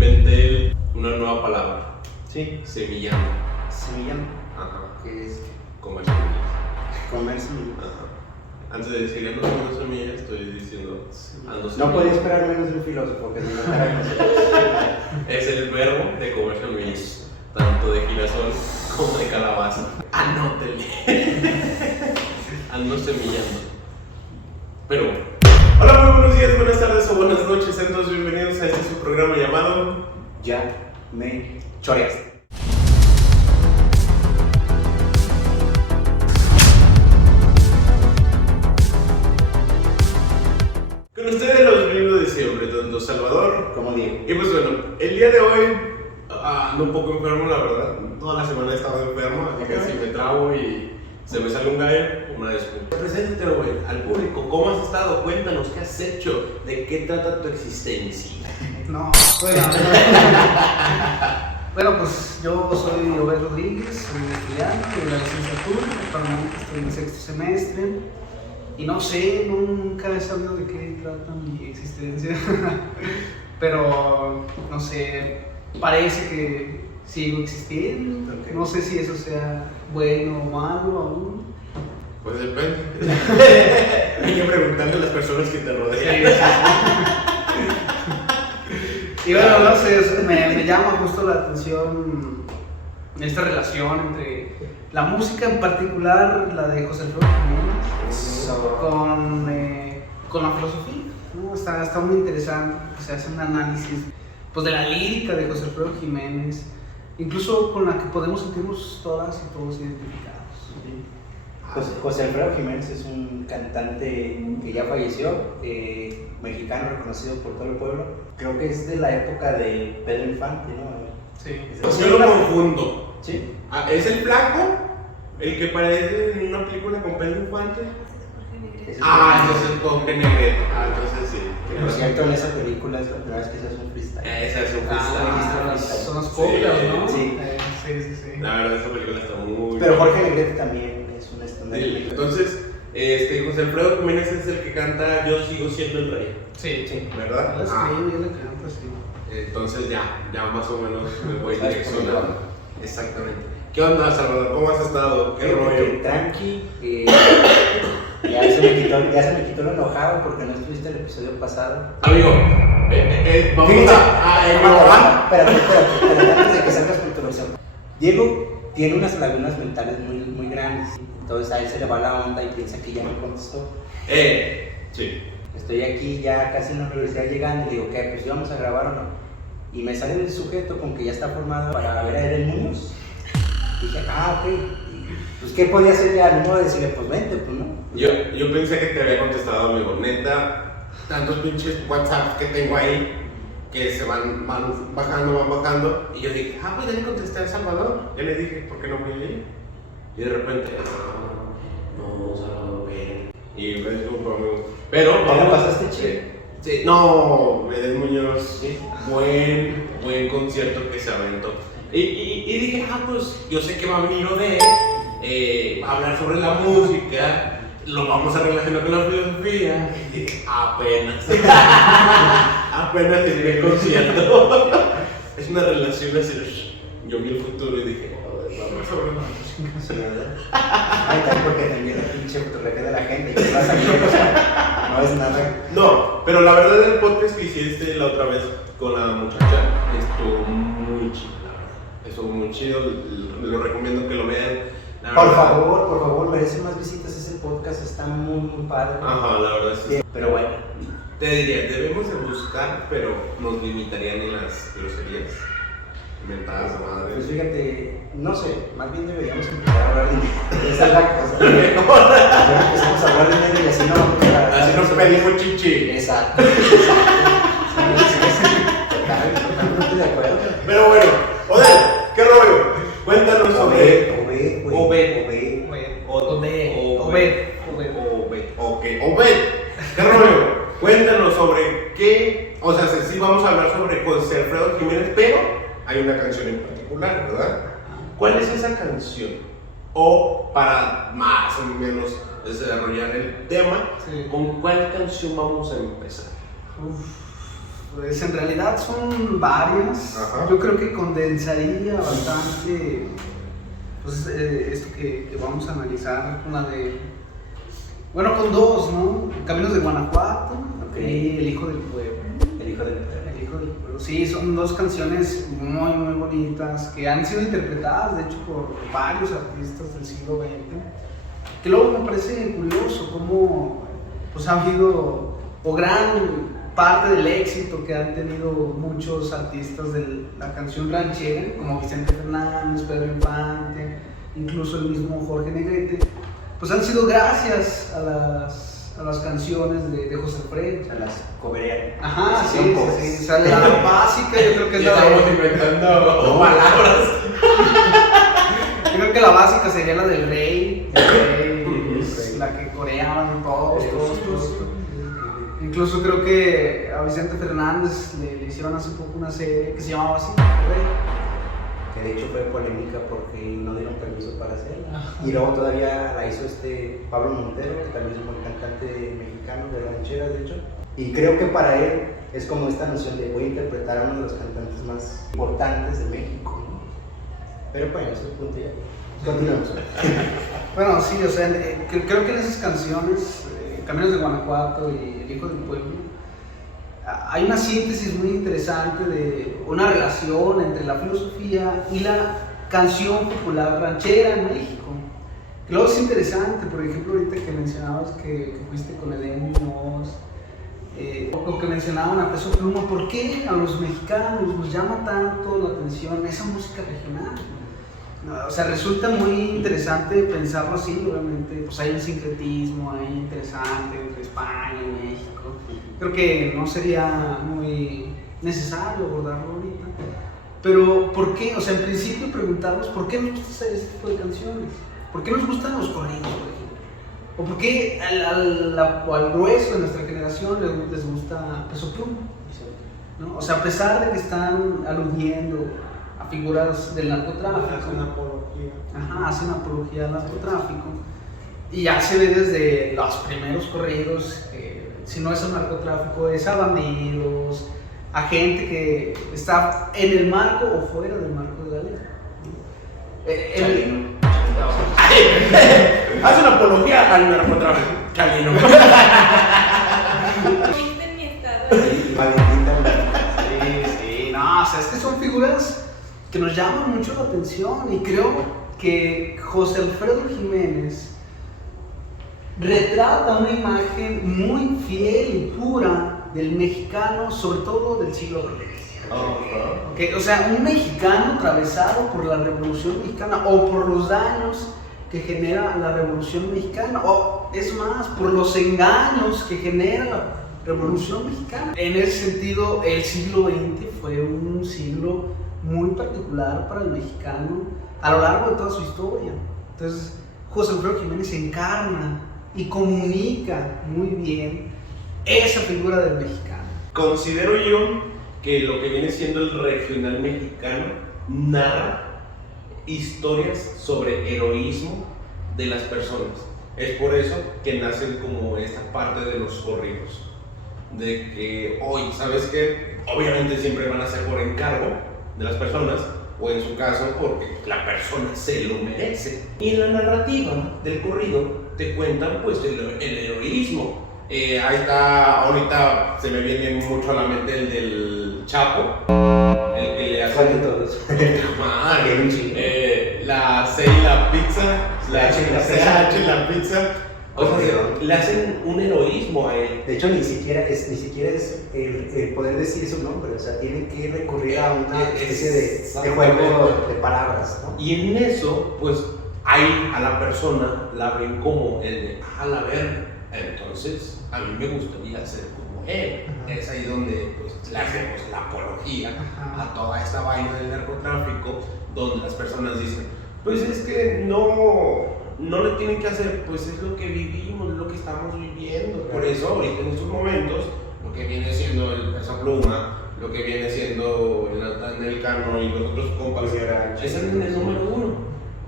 inventé una nueva palabra. Sí. Semillano. Semillano. Ajá. ¿Qué es? Comer semillas. Comer semillas. Ajá. Antes de decir ando comiendo semillas, estoy diciendo ando semillas. No podía esperar menos de un filósofo que se notara. Es el verbo de comer semillas, tanto de girasol como de calabaza. Anótele. Ando semillando. Pero, hola, muy buenos días, buenas tardes o buenas noches. Sean todos bienvenidos a este su programa llamado Ya me choreaste. Con ustedes los mismos de siempre, tanto Salvador Como Diego. y pues bueno, el día de hoy ando un poco enfermo, la verdad. Toda la semana he estado enfermo, así que si me trabo y se me sale un gallo, una disculpa. Preséntate, güey, al público. ¿Cómo has estado? Cuéntanos, ¿qué has hecho? ¿De qué trata tu existencia? No, bueno, pues yo soy Obed Rodríguez, soy estudiante de la licenciatura, actualmente estoy en sexto semestre y no sé, nunca he sabido de qué trata mi existencia, pero no sé, parece que sigo existiendo, Ok. no sé si eso sea bueno o malo aún. Pues depende. Hay que preguntarle a las personas que te rodean. Y bueno, no sé, me llama justo la atención esta relación entre la música, en particular la de José Alfredo Jiménez, con la filosofía, ¿no? Está muy interesante, se hace un análisis pues, de la lírica de José Alfredo Jiménez, incluso con la que podemos sentirnos todas y todos identificados. José Alfredo Jiménez es un cantante que ya falleció, mexicano reconocido por todo el pueblo. Creo que es de la época de Pedro Infante, ¿no? Sí. Pues yo lo confundo. Sí. ¿Es el flaco? ¿El que parece en una película con Pedro Infante? Entonces es Jorge Negrete. Entonces sí. Por cierto, en esa película es la primera vez que se hace un freestyle. Esa es un freestyle. Son las coplas, ¿no? Sí. Sí. La verdad, esa película está muy Pero buena. Jorge Negrete también es un estándar. Sí, entonces, José Alfredo Jiménez es el que canta Yo sigo siendo el rey, Sí. ¿verdad? Yo le canto, sí. Entonces ya más o menos me voy ¿Sabes direccionando. por dónde? Exactamente. ¿Qué onda, Salvador? ¿Cómo has estado? ¿Qué rollo? Tranqui. Ya se me quitó lo enojado porque no estuviste el episodio pasado. Amigo, vamos a Espérate, antes de que salgas con tu versión. Diego tiene unas lagunas mentales muy grandes. Entonces a él se le va la onda y piensa que ya me contestó. Sí. Estoy aquí ya casi en la universidad llegando y digo, ¿qué? Pues íbamos a grabar o no. Y me sale el sujeto con que ya está formado para ver a Eren Muñoz. Dije, ok. Y, pues, ¿qué podía hacer ya? No modo de decirle, pues vente, pues no. Yo pensé que te había contestado, amigo. Neta, tantos pinches WhatsApp que tengo ahí que se van bajando. Y yo dije, pues ya le contesté a Salvador. Ya le dije, ¿por qué no voy a ir? Y de repente, no, Salvador, ven. Y me disculpo, amigo. Pero, ¿Ya la pasaste chido? Sí, no, Eden Muñoz, sí, buen concierto que se aventó. Y dije, pues yo sé que va a venir Ode, va a hablar sobre la música, lo vamos a relacionar con la filosofía. Y dije, apenas llegué al concierto. Es una relación así. Yo vi el futuro y dije, vamos sobre la música. Sí, ¿verdad? Ahí está porque también la pinche fotografía de la gente que va a salir, o sea, no es nada. No, pero la verdad el podcast que hiciste la otra vez con la muchacha estuvo muy chido, la verdad. Estuvo muy chido, lo recomiendo que lo vean. Por favor, merece más visitas ese podcast, está muy padre. Ajá, la verdad sí. Pero bueno, Te diría, debemos de buscar, pero nos limitarían en las groserías. Mentadas de madre. pues fíjate, no sé, más bien deberíamos empezar a hablar de dinero. Esa es la cosa. Empezamos a hablar de dinero y así no vamos a... Así nos pedimos chichi. Exacto. Totalmente de acuerdo. Pero bueno, Odel, ¿qué rollo? Cuéntanos sobre Obed. ¿Qué rollo? Cuéntanos sobre qué, o sea, sí vamos a hablar sobre José Alfredo Jiménez, pero hay una canción en particular, ¿verdad? ¿Cuál es esa canción? O para más o menos desarrollar el tema, Sí. ¿con cuál canción vamos a empezar? Pues en realidad son varias. Ajá. Yo creo que condensaría bastante pues, esto que vamos a analizar con la de. Bueno, con dos, ¿no? Caminos de Guanajuato y El Hijo del Pueblo. El hijo del El Hijo del Pueblo. Sí, son dos canciones muy, muy bonitas que han sido interpretadas, de hecho, por varios artistas del siglo XX. Que luego me parece curioso cómo pues, ha habido, o gran parte del éxito que han tenido muchos artistas de la canción ranchera, como Vicente Fernández, Pedro Infante, incluso el mismo Jorge Negrete, pues han sido gracias a las canciones de José Alfredo. A las coberean. Ajá, Sí, sí, pues. sí, sí. O sea, la básica yo creo que es Ya la estamos de... inventando palabras. Yo creo que la básica sería la del Rey, es la que coreaban todos. Incluso creo que a Vicente Fernández le hicieron hace poco una serie que se llamaba así, Rey. Que de hecho fue polémica porque no dieron permiso para hacerla. Y luego todavía la hizo Pablo Montero, que también es un buen cantante mexicano de rancheras, de hecho. Y creo que para él es como esta noción de voy a interpretar a uno de los cantantes más importantes de México, ¿no? Pero bueno, ese es el punto ya. Continuamos. Bueno, sí, o sea, creo que en esas canciones, Caminos de Guanajuato y El Hijo del Pueblo, hay una síntesis muy interesante de una relación entre la filosofía y la canción popular ranchera en México. Que luego es interesante, por ejemplo, ahorita que mencionabas que fuiste con Edén Muñoz, o que mencionaban a Peso Pluma, ¿por qué a los mexicanos nos llama tanto la atención esa música regional? O sea, resulta muy interesante pensarlo así, obviamente, pues hay un sincretismo ahí interesante entre España y México. Creo que no sería muy necesario abordarlo ahorita. Pero, ¿por qué? O sea, en principio preguntarnos, ¿por qué nos gusta hacer este tipo de canciones? ¿Por qué nos gustan los corridos, por ejemplo? ¿O por qué al grueso de nuestra generación les gusta Peso Pluma? ¿No? O sea, a pesar de que están aludiendo a figuras del narcotráfico. Hacen apología. Ajá, hacen apología al narcotráfico. Y ya se ve desde los primeros corridos que si no es el narcotráfico, es a bandidos, a gente que está en el marco o fuera del marco de la ley. Hace una apología al narcotráfico. Chalino. En mi estado. Sí, no, o sea, es que son figuras que nos llaman mucho la atención y creo que José Alfredo Jiménez retrata una imagen muy fiel y pura del mexicano, sobre todo del siglo XX. Okay, o sea, un mexicano atravesado por la Revolución Mexicana o por los daños que genera la Revolución Mexicana, o es más, por los engaños que genera la Revolución Mexicana. En ese sentido, el siglo XX fue un siglo muy particular para el mexicano a lo largo de toda su historia. Entonces, José Alfredo Jiménez encarna y comunica muy bien esa figura del mexicano. Considero yo que lo que viene siendo el regional mexicano narra historias sobre heroísmo de las personas. Es por eso que nacen como esta parte de los corridos. De que hoy, ¿sabes qué? Obviamente siempre van a ser por encargo de las personas, o en su caso porque la persona se lo merece. Y en la narrativa del corrido te cuentan pues el heroísmo. Ahí está, ahorita se me viene mucho a la mente el del Chapo, el que le hace ¿Cuál de todos? la C y la pizza, la H y la CH y la pizza. O sea, le hacen un heroísmo a él. De hecho, ni siquiera es el poder decir su nombre, o sea, tienen que recurrir a una especie de juego de palabras, ¿no? Y en eso, pues, ahí a la persona la ven como el de, la verga. Entonces, a mí me gustaría ser como él. Ajá. Es ahí donde pues, le hacemos la apología a toda esta vaina del narcotráfico, donde las personas dicen, pues es que no le tienen que hacer, pues es lo que vivimos, es lo que estamos viviendo. Por eso, ahorita en estos momentos, lo que viene siendo el Peso Pluma, lo que viene siendo el Natanael Cano y los otros compas, es el número uno.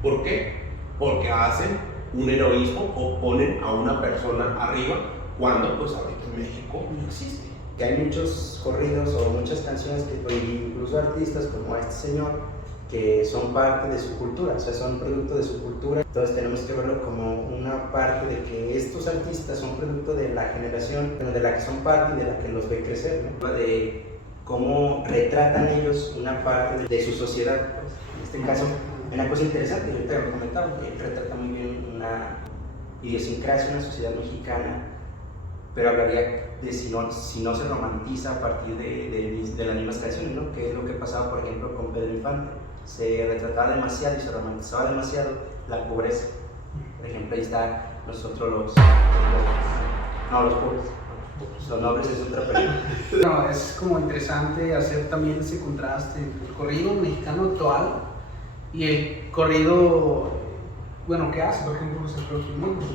¿Por qué? Porque hacen un heroísmo o ponen a una persona arriba cuando pues ahorita en México no existe. que hay muchos corridos o muchas canciones, que incluso artistas como este señor, que son parte de su cultura, o sea, son producto de su cultura. Entonces tenemos que verlo como una parte de que estos artistas son producto de la generación de la que son parte y de la que los ve crecer, ¿no? De cómo retratan ellos una parte de su sociedad. Pues. En este caso, una cosa interesante, yo ahorita lo comentaba, que él retrata muy bien una idiosincrasia, una sociedad mexicana, pero hablaría de si no se romantiza a partir de las mismas canciones, ¿no? Que es lo que pasaba, por ejemplo, con Pedro Infante. Se retrataba demasiado y se romantizaba demasiado la pobreza. Por ejemplo, ahí está nosotros los pobres. Los nobles es otra película. No, es como interesante hacer también ese contraste entre el corrido mexicano actual y el corrido, bueno, que hace, por ejemplo, José Alfredo Jiménez,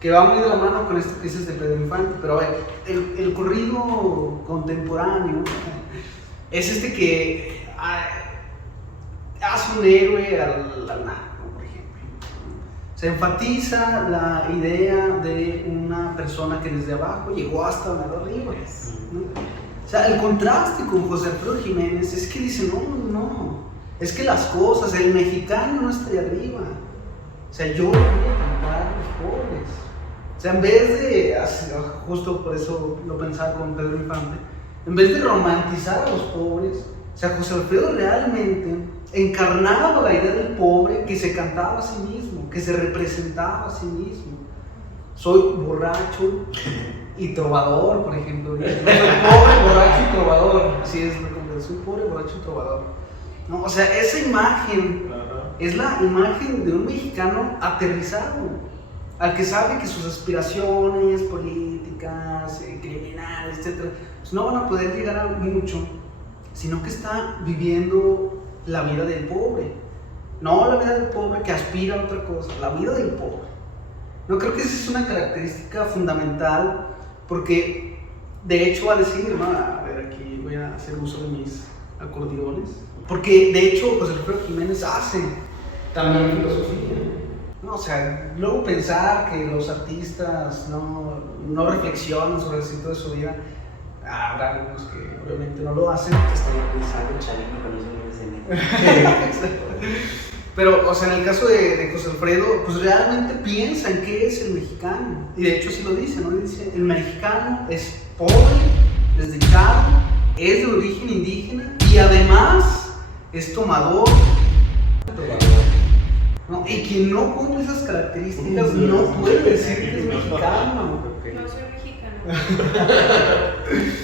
que va muy de la mano con esto que dices de Pedro Infante. Pero a ver, el corrido contemporáneo es este que hace un héroe al narco, por ejemplo. Se enfatiza la idea de una persona que desde abajo llegó hasta arriba, ¿no? O sea, el contraste con José Alfredo Jiménez es que dice, no, es que las cosas, el mexicano no está ahí arriba. O sea, yo voy a cantar a los pobres. O sea, en vez de, justo por eso lo pensaba con Pedro Infante, en vez de romantizar a los pobres, o sea, José Alfredo realmente encarnaba la idea del pobre que se cantaba a sí mismo, que se representaba a sí mismo. Soy borracho y trovador, por ejemplo. Soy pobre, borracho y trovador. Así es, soy pobre, borracho y trovador. No, o sea, esa imagen es la imagen de un mexicano aterrizado, al que sabe que sus aspiraciones políticas, criminales, etc., pues no van a poder llegar a mucho, sino que está viviendo la vida del pobre. No la vida del pobre que aspira a otra cosa, la vida del pobre. No creo que esa es una característica fundamental, porque de hecho va a decir, ¿no? A ver, aquí voy a hacer uso de mis acordeones, porque de hecho José Alfredo Jiménez hace también filosofía. No, o sea, luego pensar que los artistas no reflexionan sobre el sitio de su vida, habrá algunos que obviamente no lo hacen. Estoy pensando Chalino con los niños de negro. Pero, o sea, en el caso de José Alfredo, pues realmente piensa en qué es el mexicano. Y de hecho sí lo dice, ¿no? Dice, el mexicano es pobre, desdichado, es de origen indígena y además es tomador. ¿No? Y quien no cumple esas características no puede decir que es mexicano. No soy mexicana.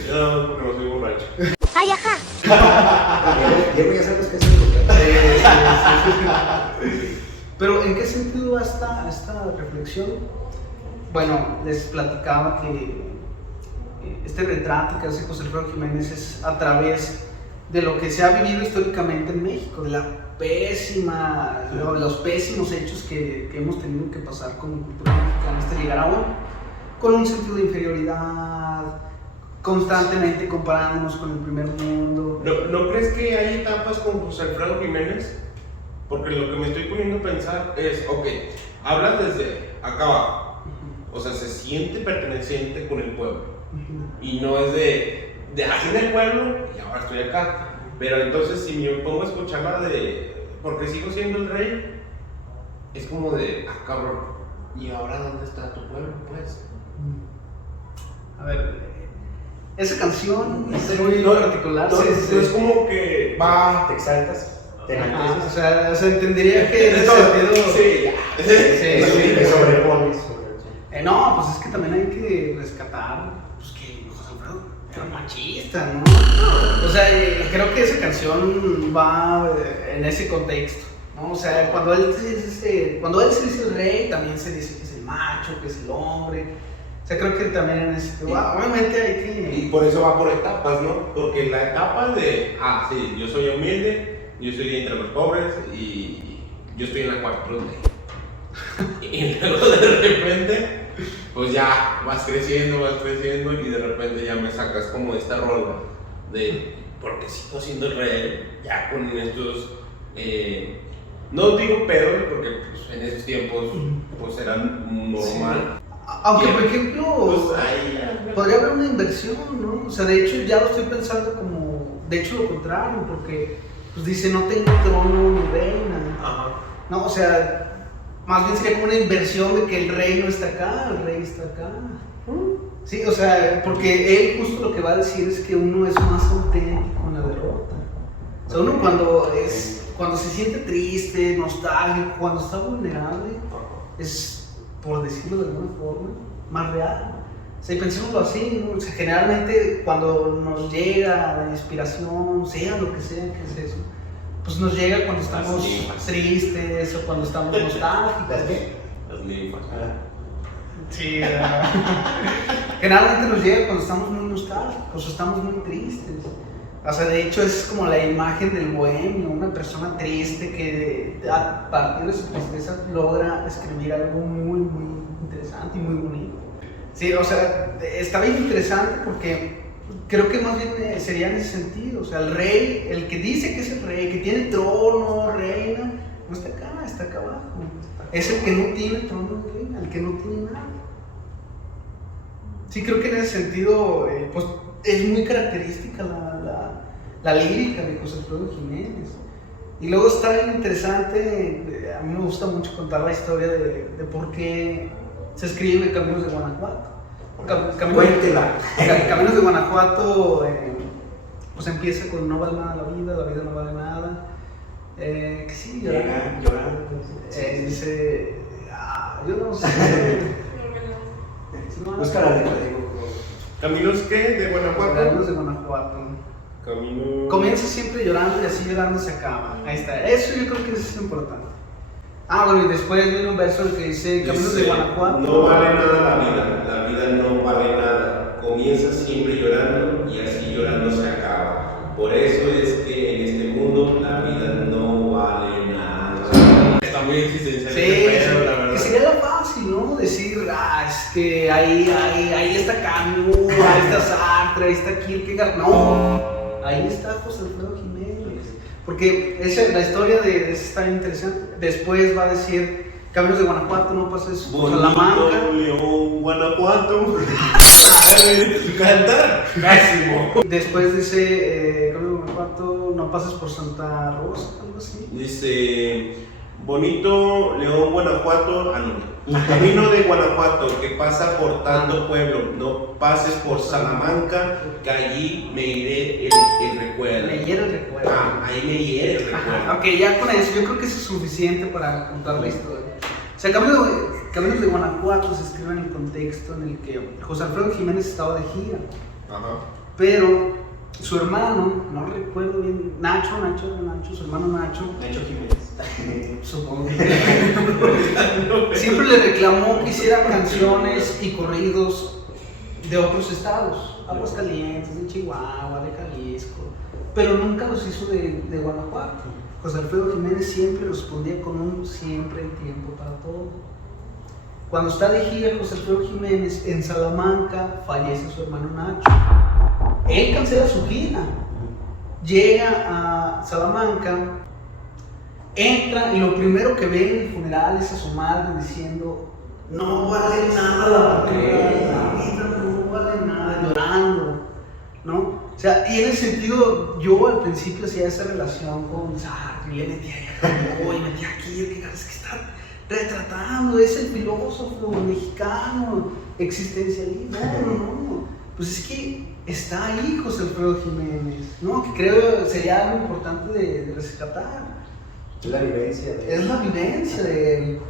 Yo no, porque no soy borracho. ¡Ay, ajá! Diego ya sabes que es Pero ¿en qué sentido va esta reflexión? Bueno, les platicaba que este retrato que hace José Alfredo Jiménez es a través de lo que se ha vivido históricamente en México, de los pésimos hechos que hemos tenido que pasar como cultura mexicana hasta llegar a hoy, con un sentido de inferioridad, constantemente comparándonos con el primer mundo. ¿No crees que hay etapas con José Alfredo Jiménez? Porque lo que me estoy poniendo a pensar es, ok, hablas desde acá abajo, o sea, se siente perteneciente con el pueblo, y no es de aquí en el pueblo y ahora estoy acá. Pero entonces si me pongo a escucharla de porque sigo siendo el rey, es como de, cabrón, ¿y ahora dónde está tu pueblo, pues? A ver, esa canción es muy particular. No es como que va... Te exaltas, te O enalteces, sea, se entendería que en ese sentido... te sobrepones. No, pues es que también hay que rescatar pues, que José Alfredo era machista, ¿no? O sea, creo que esa canción va en ese contexto, ¿no? O sea, cuando él se dice el rey, también se dice que es el macho, que es el hombre. O sea, creo que también en ese sentido, obviamente hay que... Y por eso va por etapas, ¿no? Porque la etapa de, sí, yo soy humilde, yo estoy entre los pobres y yo estoy en la cuarta cruz. Y luego de repente, pues ya vas creciendo y de repente ya me sacas como esta rola de, porque sigo siendo el rey, ya con estos, no digo pedos, porque pues, en esos tiempos pues eran normal. Aunque, por ejemplo, Pues ahí. podría haber una inversión, ¿no? O sea, de hecho, ya lo estoy pensando como, de hecho, lo contrario, porque, pues dice, no tengo trono ni reina. Ajá. No, o sea, más bien sería como una inversión de que el rey no está acá, el rey está acá. Sí, o sea, porque él justo lo que va a decir es que uno es más auténtico en la derrota. O sea, uno cuando se siente triste, nostálgico, cuando está vulnerable, es, por decirlo de alguna forma, más real. O sea, y pensémoslo así, ¿no? O sea, generalmente cuando nos llega la inspiración, sea lo que sea que es eso, pues nos llega cuando estamos tristes o cuando estamos nostálgicos. Las linfas. Sí, generalmente nos llega cuando estamos muy nostálgicos o estamos muy tristes. O sea, de hecho es como la imagen del bohemio, una persona triste que a partir de su tristeza logra escribir algo muy, muy interesante y muy bonito. Sí, o sea, está bien interesante porque creo que más bien sería en ese sentido. O sea, el rey, el que dice que es el rey, que tiene trono, reina, no está acá, está acá abajo. Es el que no tiene trono de reina, el que no tiene nada. Sí, creo que en ese sentido, pues es muy característica la lírica de José Alfredo Jiménez. Y luego está bien interesante, a mí me gusta mucho contar la historia de por qué se escribe Caminos de Guanajuato. Cuéntela. Caminos de Guanajuato, pues empieza con no vale nada la vida no vale nada. Que sí, Llorando. dice, yo no sé. Busca la letra, digo. ¿Caminos qué? ¿De Guanajuato? Caminos de Guanajuato. Camino. Comienza siempre llorando y así llorando se acaba. Ahí está. Eso yo creo que es importante. Bueno, y después viene un verso que dice Caminos de Guanajuato. No vale nada la vida no vale nada. Comienza siempre llorando y así llorando se acaba. Por eso es que en este mundo la vida no vale nada. Está muy existencial. Sí, Pero, la verdad. que sería lo fácil, ¿no? Decir, es que ahí está Camus, ahí está Sartre, ahí está Kierkegaard. No, ahí está José Alfredo Jiménez. Porque la historia de ese está interesante. Después va a decir, Caminos de Guanajuato, no pases por Salamanca. León, Guanajuato. Cantar. Pésimo. Después dice, Caminos de Guanajuato, no pases por Santa Rosa, algo así. Dice, bonito León, Guanajuato, no. Camino de Guanajuato que pasa por tanto pueblo, no pases por Salamanca, que allí me iré el recuerdo. Me hiere el recuerdo. Ahí me hiere el recuerdo. Ok, ya con eso, yo creo que eso es suficiente para contar la historia. O sea, Caminos de Guanajuato se escribe en el contexto en el que José Alfredo Jiménez estaba de gira, Ajá. pero su hermano, no recuerdo bien, Nacho, su hermano Nacho, Jiménez. supongo que siempre le reclamó que hiciera canciones y corridos de otros estados, Aguascalientes, de Chihuahua, de Jalisco, pero nunca los hizo de Guanajuato. José Alfredo Jiménez siempre respondía con un siempre hay tiempo para todo. Cuando está de gira José Alfredo Jiménez en Salamanca, fallece su hermano Nacho. Él cancela su gira, llega a Salamanca, entra y lo primero que ve en el funeral es a su madre diciendo no vale nada la vida, no vale nada, llorando, ¿no? O sea, y en ese sentido yo al principio hacía esa relación con Sartre, le metía y metía aquí, es que está retratando, es el filósofo mexicano, existencialista, no, pues es que está ahí José Alfredo Jiménez, ¿no? Que creo sería algo importante de rescatar. Es la vivencia de él. Es la vivencia de él.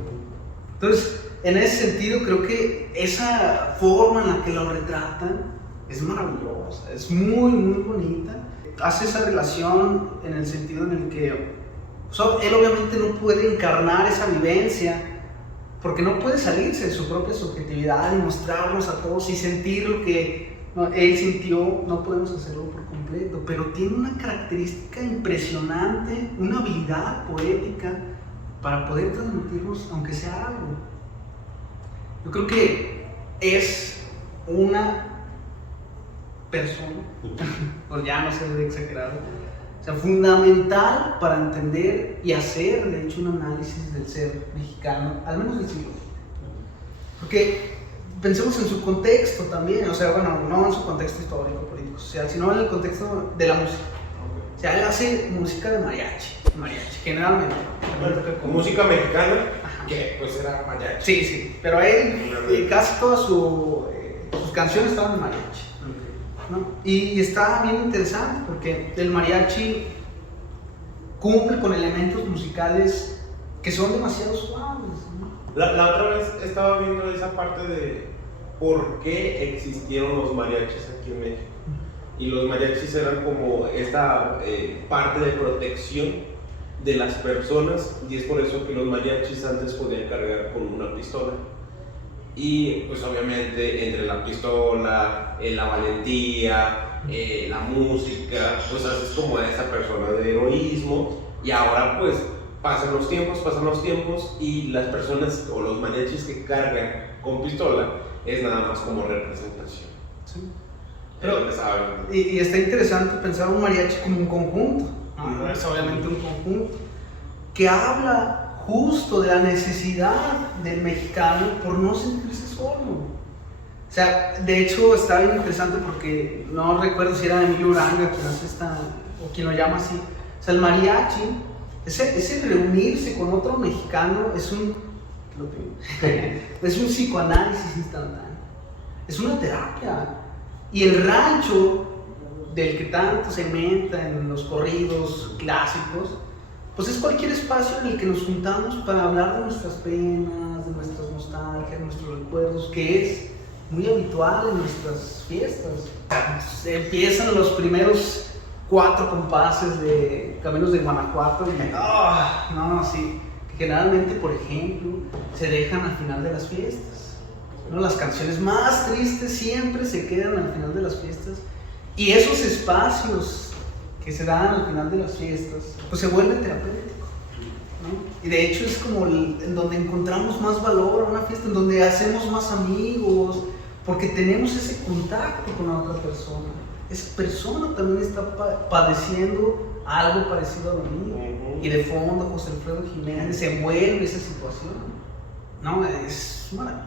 Entonces, en ese sentido, creo que esa forma en la que lo retratan es maravillosa, es muy, muy bonita. Hace esa relación en el sentido en el que él obviamente no puede encarnar esa vivencia porque no puede salirse de su propia subjetividad y mostrarnos a todos y sentir lo que él sintió, no podemos hacerlo por completo, pero tiene una característica impresionante, una habilidad poética para poder transmitirnos aunque sea algo. Yo creo que es una persona, pues ya no sé de exagerado, o sea, fundamental para entender y hacer, de hecho, un análisis del ser mexicano, al menos del siglo XX. Porque pensemos en su contexto también, o sea, bueno, no en su contexto histórico, político, social, sino en el contexto de la música. O sea, él hace música de mariachi, generalmente. Música mexicana, Ajá. que pues era mariachi. Sí, sí, pero él, casi todas sus canciones estaban en mariachi, ¿no? Y está bien interesante porque el mariachi cumple con elementos musicales que son demasiado suaves, ¿no? La otra vez estaba viendo esa parte de por qué existieron los mariachis aquí en México. Y los mariachis eran como esta parte de protección de las personas, y es por eso que los mariachis antes podían cargar con una pistola. Y pues obviamente entre la pistola, la valentía, la música, pues haces como a esa persona de heroísmo. Y ahora pues pasan los tiempos y las personas o los mariachis que cargan con pistola es nada más como representación. Sí. Pero les hablan. Y está interesante pensar un mariachi como un conjunto, ¿no? Es Ujú. obviamente un conjunto que habla justo de la necesidad del mexicano por no sentirse solo. O sea, de hecho está bien interesante porque no recuerdo si era Emilio Uranga quien hace o quien lo llama así. O sea, el mariachi, ese reunirse con otro mexicano es un psicoanálisis instantáneo, es una terapia. Y el rancho del que tanto se menta en los corridos clásicos, pues es cualquier espacio en el que nos juntamos para hablar de nuestras penas, de nuestras nostalgias, de nuestros recuerdos, que es muy habitual en nuestras fiestas. Se empiezan los primeros 4 compases de Caminos de Guanajuato y no, sí, que generalmente, por ejemplo, se dejan al final de las fiestas. ¿No? Las canciones más tristes siempre se quedan al final de las fiestas, y esos espacios que se dan al final de las fiestas pues se vuelven terapéuticos, ¿no? Y de hecho es como en donde encontramos más valor a una fiesta, en donde hacemos más amigos, porque tenemos ese contacto con la otra persona. Esa persona también está padeciendo algo parecido a lo mío, y de fondo José Alfredo Jiménez se envuelve esa situación. No, es maravilloso.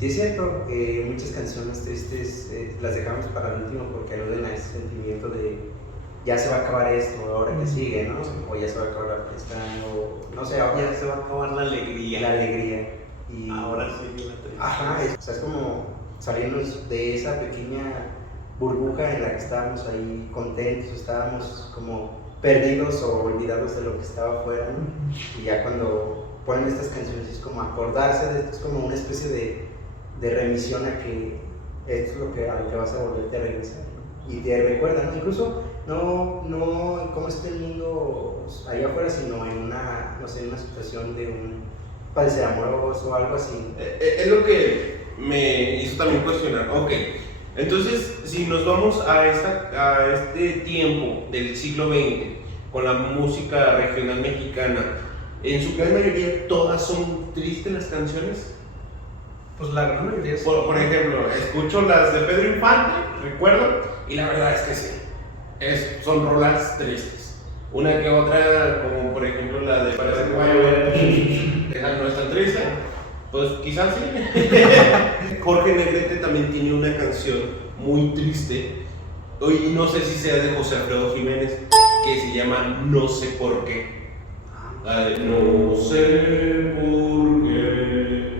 Sí, es cierto, muchas canciones tristes las dejamos para el último porque aluden a ese sentimiento de ya se va a acabar esto, ahora que sigue, ¿no? O ya se va a acabar la fiesta, o no sé, ahora Ya se va a acabar la alegría. la alegría. Y Ahora sí la tristeza. ajá, o sea, es como salirnos de esa pequeña burbuja en la que estábamos ahí contentos, estábamos como perdidos o olvidados de lo que estaba afuera, ¿no? Y ya cuando ponen estas canciones es como acordarse de esto, es como una especie de remisión a que esto es a lo que vas a volverte a regresar, ¿no? Y te recuerdan, ¿no? Incluso no cómo está el mundo allá afuera, sino en una, no sé, en una situación de un padecer amoroso o algo así. Es lo que me hizo también cuestionar. Ok, entonces si nos vamos a este tiempo del siglo XX con la música regional mexicana, en su gran mayoría todas son tristes las canciones. Pues la gran mayoría es... Por ejemplo, escucho las de Pedro Infante, recuerdo, y la verdad es que sí, son rolas tristes. Una que otra, como por ejemplo la de Parece que va a llover, esa no es tan triste, pues quizás sí. Jorge Negrete también tiene una canción muy triste, y no sé si sea de José Alfredo Jiménez, que se llama No sé por qué. No sé por qué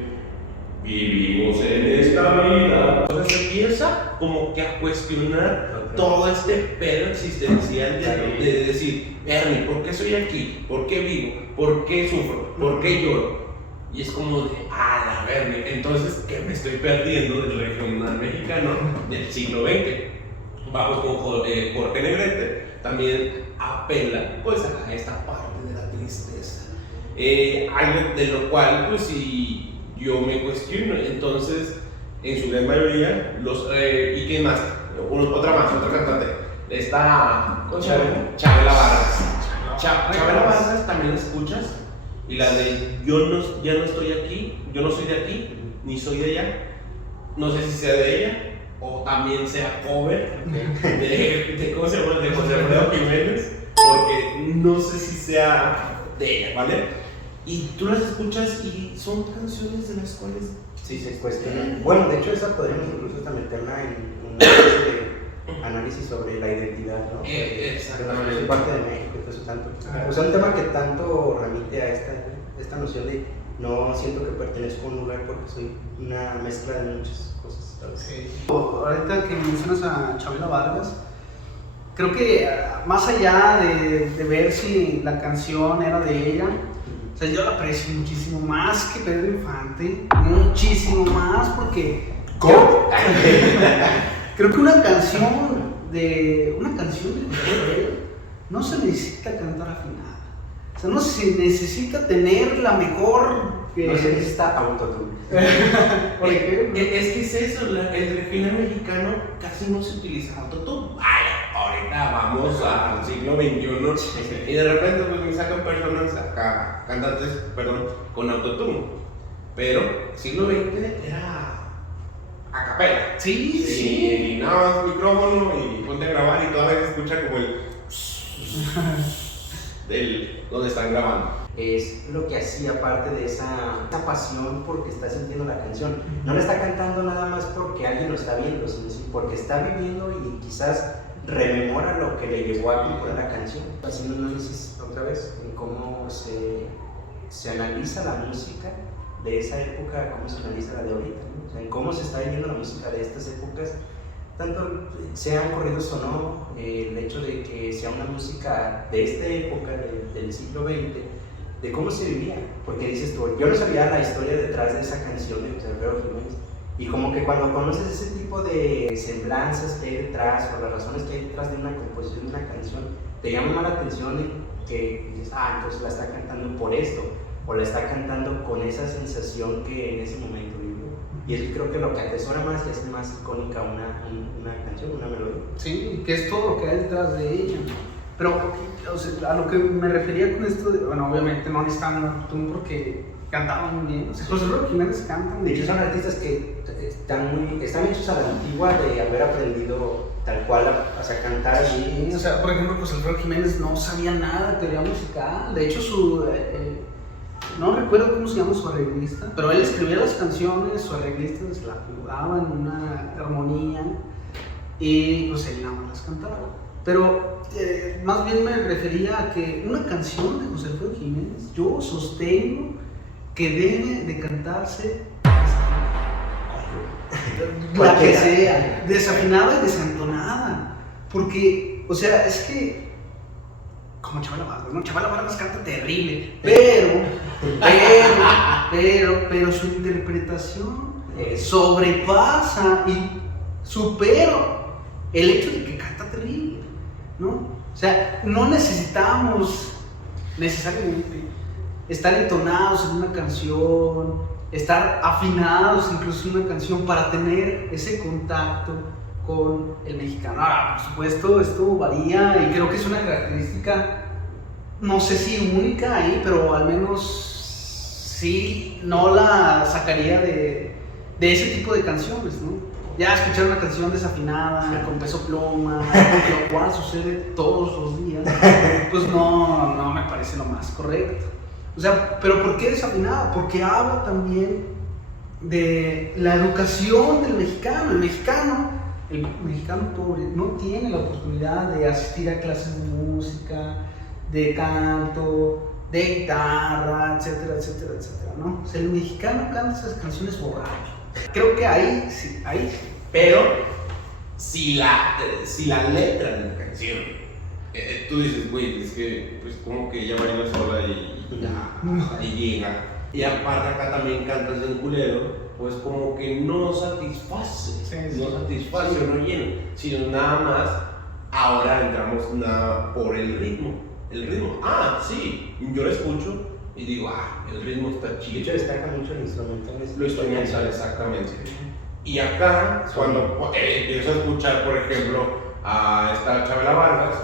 vivimos en esta vida. Entonces empieza como que a cuestionar todo este pedo existencial de decir, Ernie, ¿por qué soy aquí? ¿Por qué vivo? ¿Por qué sufro? ¿Por qué lloro? Y es como de, la verga, entonces, ¿qué me estoy perdiendo del regional mexicano del siglo XX? Vamos con Jorge Negrete, también apela pues a esta parte de la tristeza, algo de lo cual pues si yo me cuestiono. Entonces en su gran mayoría ¿y quién más? Otra cantante, está Chabela Vargas. Chabela Vargas también la escuchas, y la de ya no estoy aquí, yo no soy de aquí ni soy de allá, no sé si sea de ella o también sea cover de ¿cómo se llama? De José Alfredo Jiménez, porque no sé si sea de ella, ¿vale? Y tú las escuchas y son canciones de las cuales Sí, se cuestiona. Bueno, de hecho, esa podríamos incluso hasta meterla en una especie de análisis sobre la identidad, ¿no? exactamente. Soy parte de México, entonces tanto. O sea, un tema que tanto remite a esta noción de no siento que pertenezco a un lugar porque soy una mezcla de muchas cosas, ¿sabes? Sí. Ahorita que mencionas a Chabela Vargas, creo que más allá de ver si la canción era de ella, o sea, yo la aprecio muchísimo más que Pedro Infante, muchísimo más porque creo que una canción de no se necesita cantar afinada, o sea, no se necesita tener la mejor No se necesita autotune. por ejemplo. Es que es eso, el regional mexicano casi no se utiliza autotune. Ay, ahorita vamos al siglo XXI y de repente pues me sacan personas acá, cantantes, perdón, con autotune. Pero siglo XX era a capela. Sí. Y nada más micrófono y ponte a grabar y todavía se escucha como el del donde están grabando. Es lo que hacía parte de esa pasión porque está sintiendo la canción. No la está cantando nada más porque alguien lo está viendo, sino porque está viviendo y quizás rememora lo que le llevó a componer la canción. Haciendo un análisis otra vez en cómo se analiza la música de esa época, cómo se analiza la de ahorita, ¿no? O sea, en cómo se está viviendo la música de estas épocas, tanto sean corridos o no, el hecho de que sea una música de esta época, del siglo XX, de cómo se vivía, porque dices tú, yo no sabía la historia detrás de esa canción de José Alfredo Jiménez, y como que cuando conoces ese tipo de semblanzas que hay detrás, o las razones que hay detrás de una composición de una canción, te llama más la atención de que dices, entonces la está cantando por esto, o la está cantando con esa sensación que en ese momento vivió. Y eso creo que lo que atesora más y hace más icónica una canción, una melodía. Sí, que es todo lo que hay detrás de ella. Pero, o sea, a lo que me refería con esto, bueno, obviamente no necesitan autotune porque cantaban muy bien. O sea, José Alfredo Jiménez canta muy De bien. hecho, son artistas que están hechos a la antigua de haber aprendido tal cual a cantar allí. Sí, o sea, por ejemplo, José Alfredo Jiménez no sabía nada de teoría musical. De hecho, no recuerdo cómo se llama su arreglista, pero él escribía las canciones, su arreglista se la jugaba en una armonía y pues él nada más las cantaba. Pero más bien me refería a que una canción de José Alfredo Jiménez, yo sostengo que debe de cantarse la que sea, desafinada y desentonada, porque, o sea, es que como Chabela Vargas, ¿no? Chabela Vargas canta terrible, pero su interpretación sobrepasa y supera el hecho de que canta terrible, ¿no? O sea, no necesitamos necesariamente estar entonados en una canción, estar afinados incluso en una canción para tener ese contacto con el mexicano. Ahora, por supuesto, esto varía y creo que es una característica, no sé si única ahí, pero al menos sí no la sacaría de ese tipo de canciones, ¿no? Ya escuchar una canción desafinada, con Peso Pluma, lo cual sucede todos los días, pues no me parece lo más correcto. O sea, ¿pero por qué desafinada? Porque habla también de la educación del mexicano. El mexicano pobre no tiene la oportunidad de asistir a clases de música, de canto, de guitarra, etcétera, etcétera, etcétera, ¿no? O sea, el mexicano canta esas canciones borracho. Creo que ahí sí. Pero si la letra de la canción, tú dices, güey, es que pues como que ella baila sola y ya, y llega. Y aparte acá también cantas en culero, pues como que no satisface, no satisface o no llena, sino nada más, ahora entramos nada por el ritmo. El ritmo, sí, yo lo escucho y digo, el ritmo está De chido. hecho, destaca mucho el instrumental. Lo instrumental, exactamente. Y acá, cuando empiezo a escuchar, por ejemplo, a esta Chabela Vargas,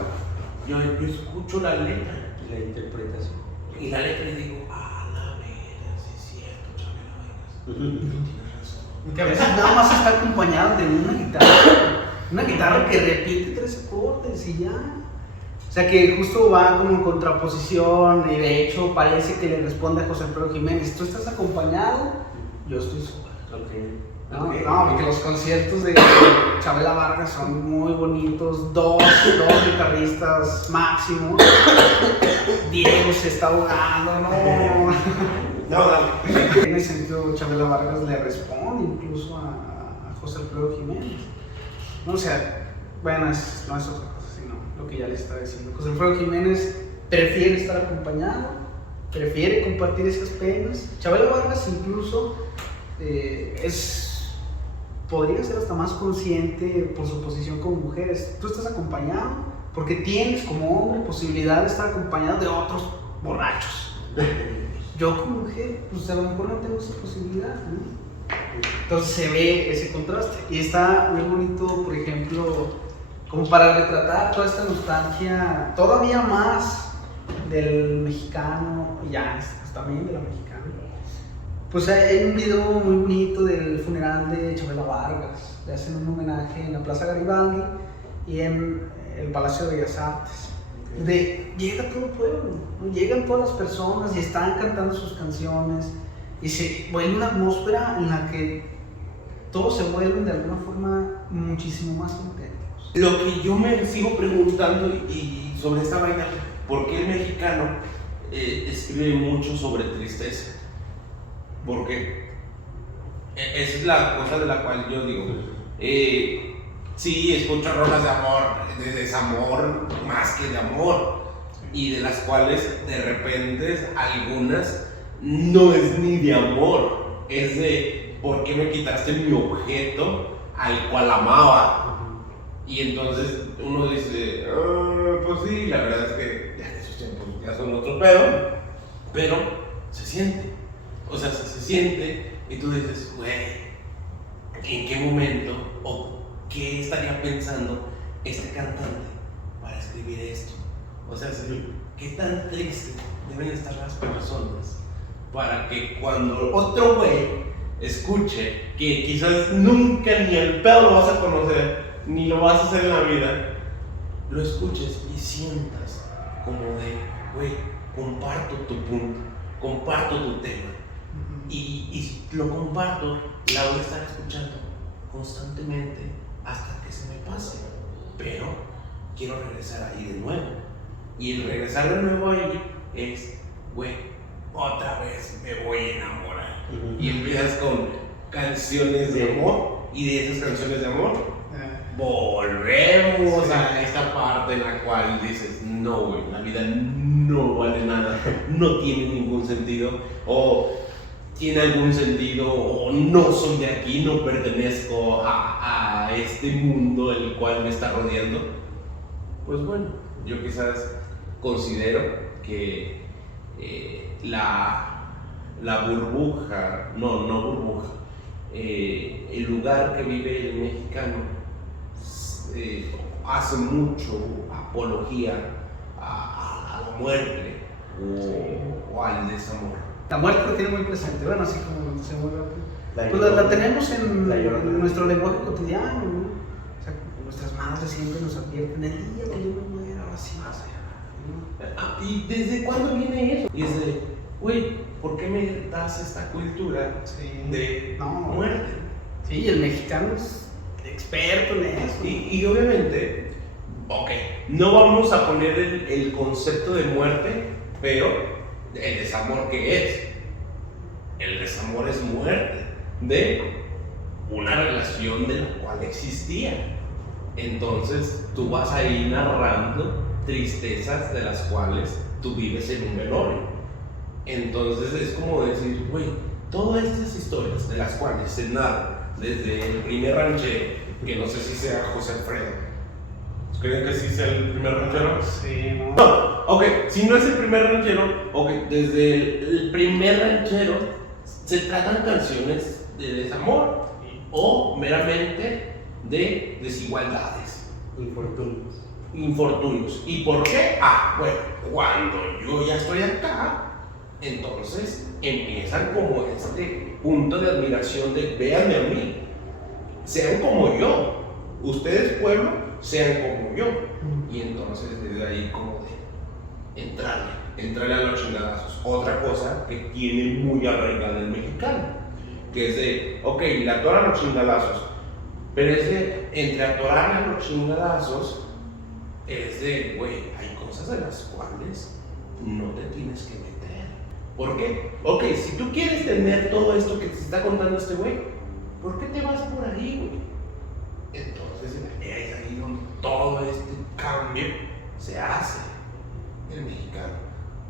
yo escucho la letra. La interpretación. Y la letra y digo, la vera, sí es cierto, Chabela Vargas. Tienes razón. Que a veces nada más está acompañado de una guitarra que repite 3 acordes y ya. O O sea que justo va como en contraposición y de hecho parece que le responde a José Alfredo Jiménez, ¿tú estás acompañado? Yo estoy solo. No, porque los conciertos de Chabela Vargas son muy bonitos, dos guitarristas máximo. Diego se está ahogando, no. No, dale. En ese sentido, Chabela Vargas le responde incluso a José Alfredo Jiménez. No, o sea, bueno, no es otra cosa, sino lo que ya le estaba diciendo. José Alfredo Jiménez prefiere estar acompañado, prefiere compartir esas penas. Chabela Vargas incluso podría ser hasta más consciente por su posición como mujer. Tú estás acompañado porque tienes como hombre posibilidad de estar acompañado de otros borrachos. Yo como mujer, pues a lo mejor no tengo esa posibilidad, ¿no? Entonces se ve ese contraste y está muy bonito, por ejemplo, como para retratar toda esta nostalgia todavía más del mexicano, y ya también de la mexicana. Pues hay un video muy bonito del funeral de Chabela Vargas. Le hacen un homenaje en la Plaza Garibaldi y en el Palacio de Bellas Artes. Llega todo el pueblo, ¿no? Llegan todas las personas y están cantando sus canciones y se vuelve una atmósfera en la que todos se vuelven de alguna forma muchísimo más contentos. Lo que yo me sigo preguntando y sobre esta vaina, ¿por qué el mexicano escribe mucho sobre tristeza? Porque esa es la cosa de la cual yo digo, sí, escucho rolas de amor, de desamor, más que de amor, y de las cuales de repente algunas no es ni de amor, es de ¿por qué me quitaste mi objeto al cual amaba? Y entonces uno dice, pues sí, la verdad es que ya esos tiempos ya son otro pedo, pero se siente. O sea, se siente y tú dices, güey, ¿en qué momento o qué estaría pensando este cantante para escribir esto? O sea, ¿qué tan triste deben estar las personas para que cuando otro güey escuche que quizás nunca ni el pedo lo vas a conocer, ni lo vas a hacer en la vida, lo escuches y sientas como de, güey, comparto tu punto, comparto tu tema? Y lo comparto, la voy a estar escuchando constantemente hasta que se me pase, pero quiero regresar ahí de nuevo. Y el regresar de nuevo ahí es, güey, otra vez me voy a enamorar. Y empiezas con canciones de amor, y de esas canciones de amor volvemos a esta parte en la cual dices, no, güey, la vida no vale nada, no tiene ningún sentido, o tiene algún sentido, o no soy de aquí, no pertenezco a este mundo el cual me está rodeando. Pues bueno, yo quizás considero que la burbuja, no burbuja, el lugar que vive el mexicano hace mucho apología a la muerte o al desamor. La muerte lo tiene muy presente, bueno, así como se mueve. Pues la tenemos en nuestro lenguaje cotidiano, ¿no? O sea, nuestras madres siempre nos advierten, el día que yo me muera, así vas allá, ¿no? ¿Y desde cuándo viene eso? Y es de, güey, ¿por qué me das esta cultura de muerte? Sí, el mexicano es experto en eso. Y obviamente, ok, no vamos a poner el concepto de muerte, pero el desamor, ¿qué es? El desamor es muerte de una relación de la cual existía. Entonces tú vas ahí narrando tristezas de las cuales tú vives en un velorio. Entonces es como decir, güey, todas estas historias de las cuales se narran desde el primer ranchero, que no sé si sea José Alfredo. ¿Creen que sí sea el primer ranchero? Sí, no. No, ok, si no es el primer ranchero, ok, desde el primer ranchero se tratan canciones de desamor o meramente de desigualdades, infortunios. ¿Y por qué? Bueno, cuando yo ya estoy acá, entonces empiezan como este punto de admiración de véanme a mí, sean como yo, ustedes pueblo, sean como yo. Y entonces desde ahí como de entrarle a los chingadazos. Otra cosa que tiene muy arraigada el mexicano, que es de, ok, le atoran los chingadazos, pero es de, entre atorarle a los chingadazos, es de, güey, hay cosas de las cuales no te tienes que meter. ¿Por qué? Ok, si tú quieres tener todo esto que te está contando este güey, ¿por qué te vas por ahí, güey? Entonces es ahí donde todo este cambio se hace. El mexicano,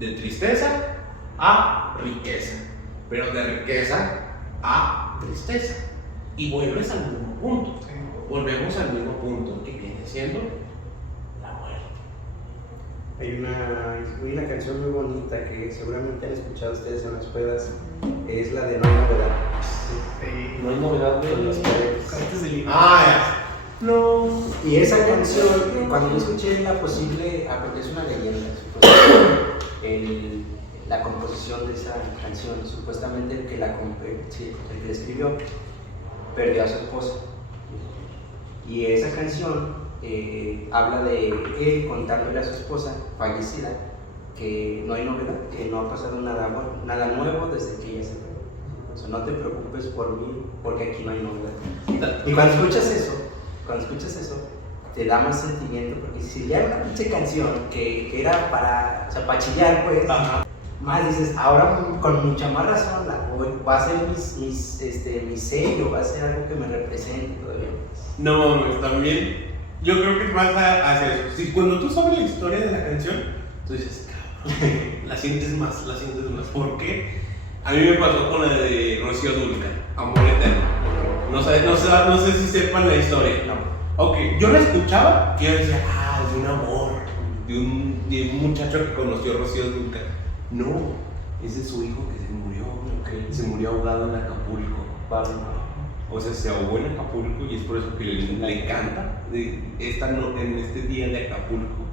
de tristeza a riqueza, pero de riqueza a tristeza, y vuelves al mismo punto. Volvemos al mismo punto que viene siendo la muerte. Hay una canción muy bonita que seguramente han escuchado ustedes en las pedas, es la de No hay novedad. No hay novedad Con los Cadetes. Cartas de libro. Ah, no. Y esa canción, cuando yo escuché la posible, porque es una leyenda, la composición de esa canción, supuestamente el que la escribió perdió a su esposa. Y esa canción habla de él contándole a su esposa fallecida que no hay novedad, que no ha pasado nada nuevo desde que ella se fue. O sea, no te preocupes por mí, porque aquí no hay novedad. Y cuando escuchas eso, te da más sentimiento, porque si ya era una pinche canción que era para, o sea, para chillar, pues, más dices, ahora con mucha más razón va a ser mi sello, va a ser algo que me represente todavía. No mames, también yo creo que vas a hacer eso. Si cuando tú sabes la historia de la canción, tú dices, cabrón, la sientes más. ¿Por qué? A mí me pasó con la de Rocío Dúrcal, Amor Eterno. No sé si sepan la historia. No. Ok, yo la escuchaba y yo decía, es de un amor, de un muchacho que conoció a Rocío Dúrcal. No, es de su hijo que se murió. Se murió ahogado en Acapulco. O sea, se ahogó en Acapulco y es por eso que le encanta en este día de Acapulco.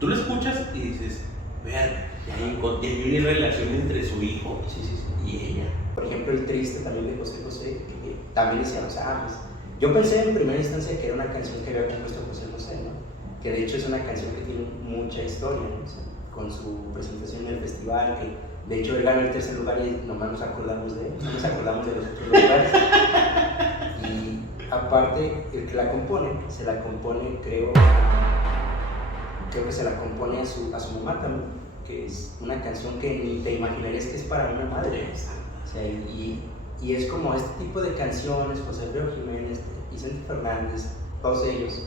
Tú lo escuchas y dices, vean, ya hay una relación entre su hijo y ella. Por ejemplo, El Triste también de José José, que también decían, o sea, pues, yo pensé en primera instancia que era una canción que había compuesto José José, ¿no? Que de hecho es una canción que tiene mucha historia, ¿no? O sea, con su presentación en el festival, que de hecho él ganó el tercer lugar y nomás nos acordamos de él, no nos acordamos de los otros lugares. Y aparte, el que la compone, se la compone, creo que se la compone a su mamá también, que es una canción que ni te imaginarías que es para una madre. O sea, y es como este tipo de canciones, José Alfredo Jiménez, Vicente Fernández, todos ellos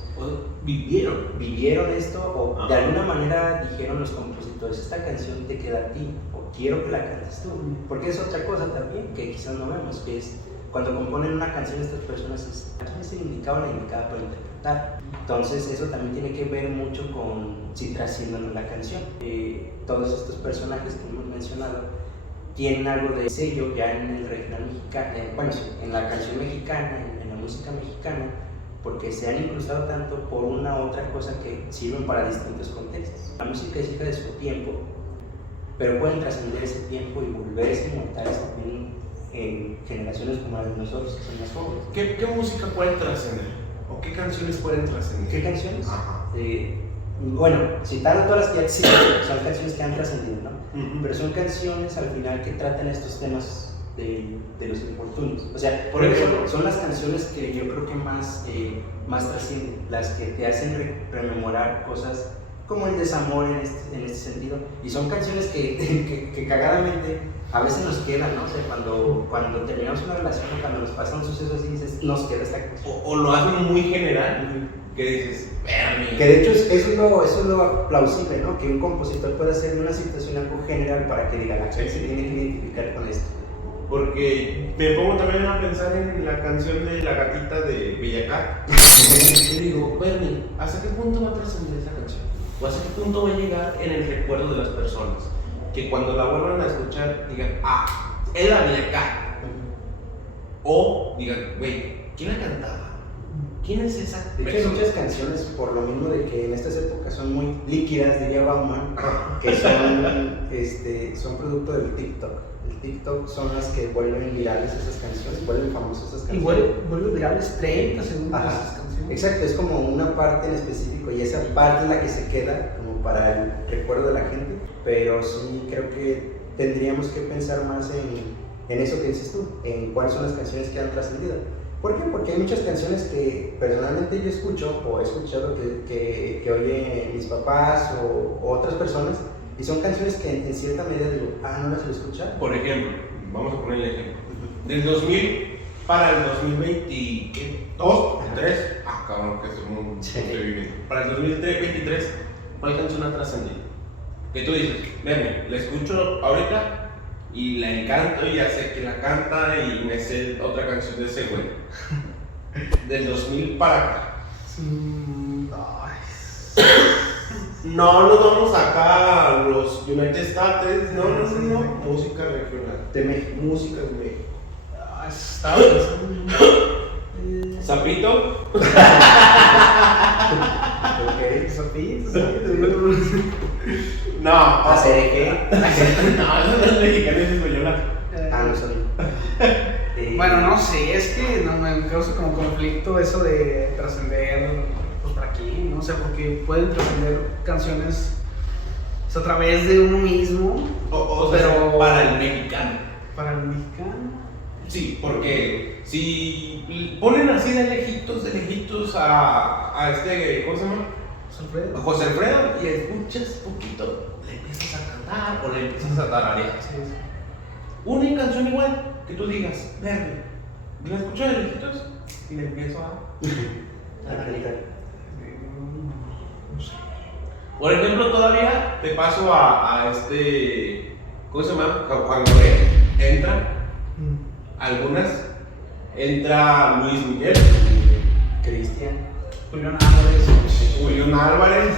vivieron esto, o de alguna manera dijeron los compositores, esta canción te queda a ti, o quiero que la cantes tú, porque es otra cosa también que quizás no vemos, que es cuando componen una canción estas personas es el indicado o la indicada para interpretar. Entonces eso también tiene que ver mucho con si trascienden la canción. Todos estos personajes que hemos mencionado tienen algo de sello ya en el regional mexicano, en la canción mexicana, en la música mexicana, porque se han incrustado tanto por una u otra cosa que sirven para distintos contextos. La música es hija de su tiempo, pero pueden trascender ese tiempo y volverse inmortales también en generaciones como las de nosotros, que son más jóvenes. ¿Qué música puede trascender? ¿O qué canciones pueden trascender? ¿Qué canciones? Ajá. Bueno, citando todas las que ya existen, son canciones que han trascendido, ¿no? Pero Pero son canciones al final que tratan estos temas de los infortunios. O sea, por ejemplo, son las canciones que yo creo que más trascienden, las que te hacen rememorar cosas como el desamor en este sentido. Y son canciones que cagadamente a veces nos quedan, ¿no? O sea, cuando terminamos una relación o cuando nos pasa un suceso así, dices, nos queda esta canción. o lo hacen muy general, que dices, verme. Que de hecho eso es lo plausible, ¿no? Que un compositor puede hacer de una situación algo general para que diga, la gente se tiene que identificar con esto. Porque me pongo también a pensar en la canción de La Gatita de Bellacat. Y digo, Bernie, ¿hasta qué punto va a trascender esa canción? ¿O hasta qué punto va a llegar en el recuerdo de las personas? Que cuando la vuelvan a escuchar digan, es la Bellacat. O digan, güey, ¿quién la cantaba? ¿quién es esa De hecho, hay persona? muchas canciones, por lo mismo de que en estas épocas son muy líquidas, diría Bauman, que son producto del TikTok. El TikTok son las que vuelven virales esas canciones, vuelven famosas esas Y canciones. vuelve virales 30 segundos Ajá. esas canciones. Exacto, es como una parte en específico y esa parte es la que se queda como para el recuerdo de la gente, pero sí creo que tendríamos que pensar más en eso que dices tú, en cuáles son las canciones que han trascendido. ¿Por qué? Porque hay muchas canciones que personalmente yo escucho o he escuchado que oyen mis papás o otras personas y son canciones que en cierta medida digo, no las he escuchado. Por ejemplo, vamos a poner el ejemplo. Del 2000 para el 2022, 3, cabrón, que es un estoy viviendo. Para el 2023, ¿cuál canción ha trascendido? Que tú dices, verme, la escucho ahorita y la encanto y ya sé que la canta y me sé otra canción de ese güey. Del 2000 para acá. No nos vamos acá a los United States, no, música regional. De México. Música de México. Estaba pensando. Zapito. Ok. Zapitos, No, ¿Hacer qué? no, eso no es mexicano, es española. No sabía. Bueno, no sé, es que no me causa como conflicto eso de trascender, pues para aquí, ¿no? O sea, porque pueden trascender canciones a través de uno mismo, O sea, pero para el mexicano. para el mexicano. Sí, porque si ponen así de lejitos a este, ¿cómo se llama? Alfredo. A José Alfredo y escuchas poquito, le empiezas a cantar o le empiezas a tararear. Sí, sí. Una canción igual que tú digas, verde, la escucho de lejitos y le empiezo a tararear. No sé. Por ejemplo, todavía te paso a este, ¿cómo se llama? Cuando entra, algunas, entra Luis Miguel, Cristian. Julián Álvarez. Julián Álvarez.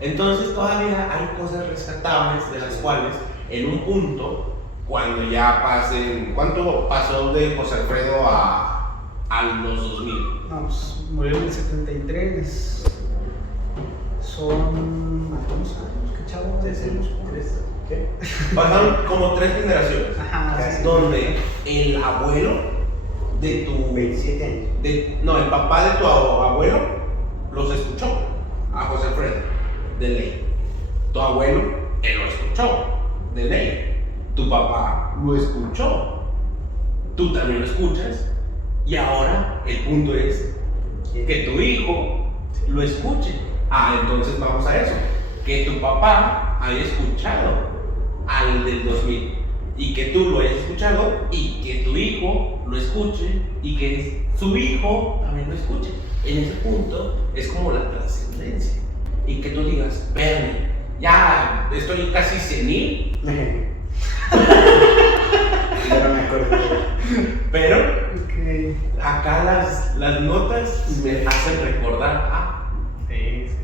Entonces todavía hay cosas rescatables de las cuales en un punto, cuando ya pasen, ¿cuánto pasó de José Alfredo a los 2000? No, pues murió en el 73. Son algunos años, ¿qué chavo? ¿Qué? Pasaron como 3 generaciones, Ajá, sí. donde el abuelo de tu 27 años. no, el papá de tu abuelo los escuchó a José Alfredo, de ley. Tu abuelo, él lo escuchó, de ley. Tu papá lo escuchó. Tú también lo escuchas. Y ahora el punto es que tu hijo lo escuche. Entonces vamos a eso. Que tu papá haya escuchado al del 2000 y que tú lo hayas escuchado y que tu hijo lo escuche y que su hijo también lo escuche. En ese punto es como la trascendencia y que tú digas, Bernie, ya estoy casi senil, Pero me acuerdo. pero Ok. acá las notas me hacen recordar a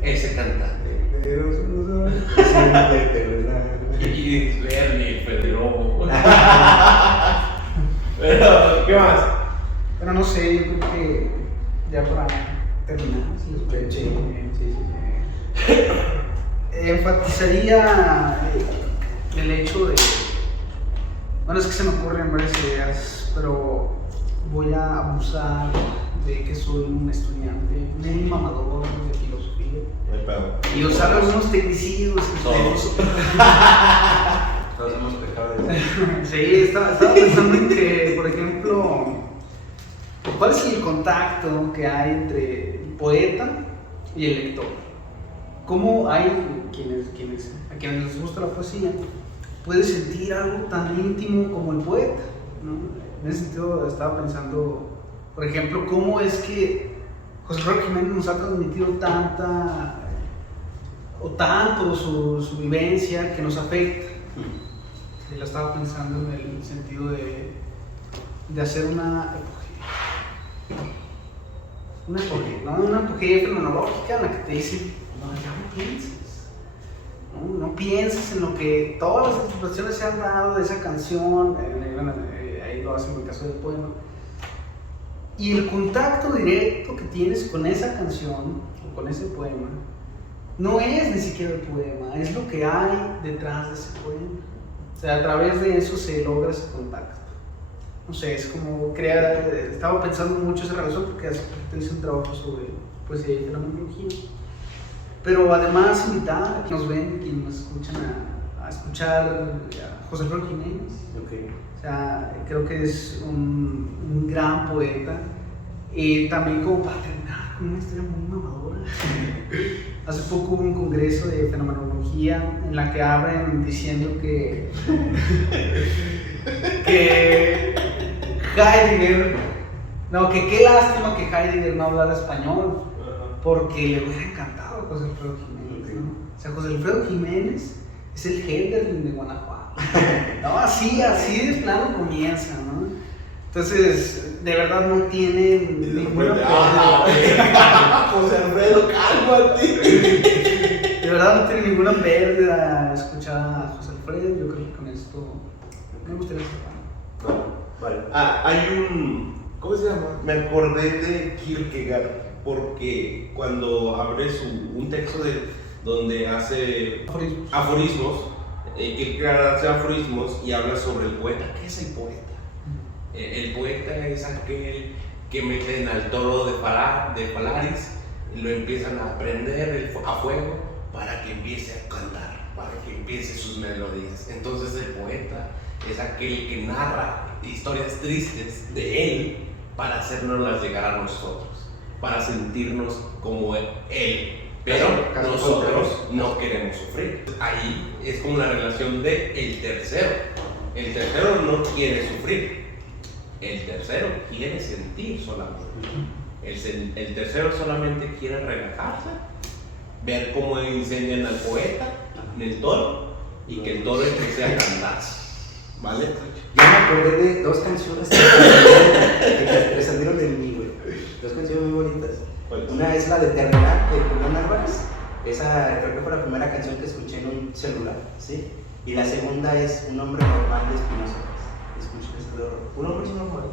ese cantante. Y Bernie, Pedro. Pero, ¿qué más? Pero no sé, yo creo que ya para terminar, si les parece, enfatizaría el hecho de. Bueno, es que se me ocurren varias ideas, pero voy a abusar de que soy un estudiante, un mamador de filosofía, No hay pedo. y usar algunos tecnicismos. Todos. Todos hemos pecado de eso. Sí, estaba pensando en que, por ejemplo, ¿cuál es el contacto que hay entre el poeta y el lector? ¿Cómo hay a quienes les gusta la poesía puede sentir algo tan íntimo como el poeta, ¿no? En ese sentido estaba pensando, por ejemplo, cómo es que José Roque Jiménez nos ha transmitido tanto su vivencia que nos afecta. Y lo estaba pensando en el sentido de hacer una epopeya fenomenológica en la que te dicen, ya no pienses, no pienses en lo que todas las interpretaciones se han dado de esa canción, ahí lo hacen en el caso del poema, Y el contacto directo que tienes con esa canción o con ese poema no es ni siquiera el poema, es lo que hay detrás de ese poema. O sea, a través de eso se logra ese contacto. No sé, es como crear. Estaba pensando mucho esa relación porque hace poquito hice un trabajo sobre poesía y fenomenología. Pero además invitar a quienes nos ven, quienes nos escuchan a escuchar a José Alfredo Jiménez. Okay. O sea, creo que es un gran poeta. Y también como para terminar con una historia muy mamadora. Hace poco hubo un congreso de fenomenología en la que abren diciendo que Heidegger, no, que qué lástima que Heidegger no hablara español, porque le hubiera encantado a José Alfredo Jiménez, ¿no? O sea, José Alfredo Jiménez es el Henderson de Guanajuato. No, así de plano comienza, ¿no? Entonces, de verdad no tiene ninguna pérdida. José Alfredo, cálmate. De verdad no tiene ninguna pérdida escuchar a José Alfredo. Yo creo que con esto me gustaría cerrar. Vale. Hay un. ¿Cómo se llama? Me acordé de Kierkegaard porque cuando abre un texto donde hace aforismos, Kierkegaard hace aforismos y habla sobre el poeta. ¿Qué es el poeta? El poeta es aquel que meten al toro de Polaris y lo empiezan a prender a fuego para que empiece a cantar, para que empiece sus melodías. Entonces el poeta es aquel que narra historias tristes de él para hacernoslas llegar a nosotros, para sentirnos como él. Pero nosotros no queremos sufrir. Ahí es como la relación de el tercero. El tercero no quiere sufrir. El tercero quiere sentir solamente. El tercero solamente quiere relajarse, ver cómo enseñan al poeta en el toro y que el toro empiece a cantar. ¿Vale? Yo me acordé de dos canciones que salieron de mí, güey. Dos canciones muy bonitas. Una es la de Terminar de Julián Álvarez. Esa creo que fue la primera canción que escuché en un celular, ¿sí? Y la segunda es Un hombre normal de Espinosa. Un hombre normal.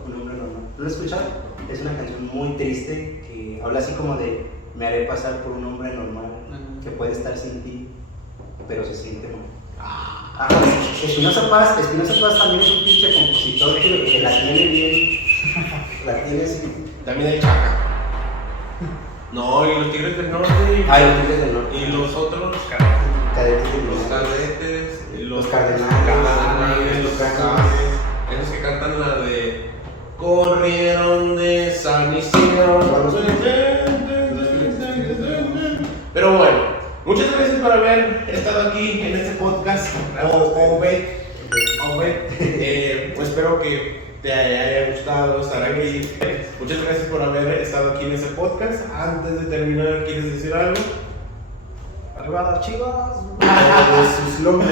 ¿No lo he escuchado? Es una canción muy triste que habla así como de me haré pasar por un hombre normal que puede estar sin ti, pero se siente mal. Espinosa Paz también es un pinche compositor que la tiene bien. La tiene así. También el Chaca. No, y los Tigres del Norte. Los Tigres del Norte. Y los otros Cadetes del los Norte. Cadetes, Los Cardenales, los Cardenales. Esos que cantan la de Corrieron de San Isidro. Pero bueno, muchas gracias por haber estado aquí en este podcast. Pues espero que te haya gustado estar aquí. Muchas gracias por haber estado aquí en este podcast. Antes de terminar, ¿quieres decir algo? Arriba las Chivas. Sus lomos.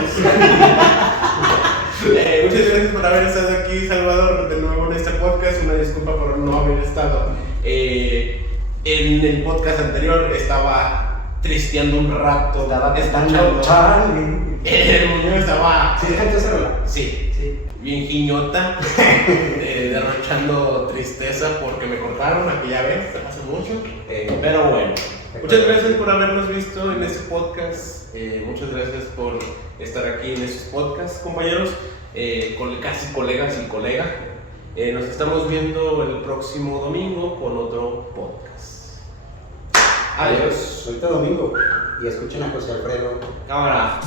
Muchas gracias por haber estado aquí, Salvador, de nuevo en este podcast. Una disculpa por no haber estado en el podcast anterior. Estaba tristeando un rato. Estaba escuchando. El muñeco estaba. ¿Sí cantó esa rola? Sí. Bien giñota, derrochando tristeza porque me cortaron aquella vez, hace mucho. Pero bueno, muchas gracias por habernos visto en este podcast. Muchas gracias por estar aquí en estos podcasts, compañeros, casi colegas y colega. Nos estamos viendo el próximo domingo con otro podcast. Adiós. Ahorita domingo. Y escuchen a José Alfredo. Cámara.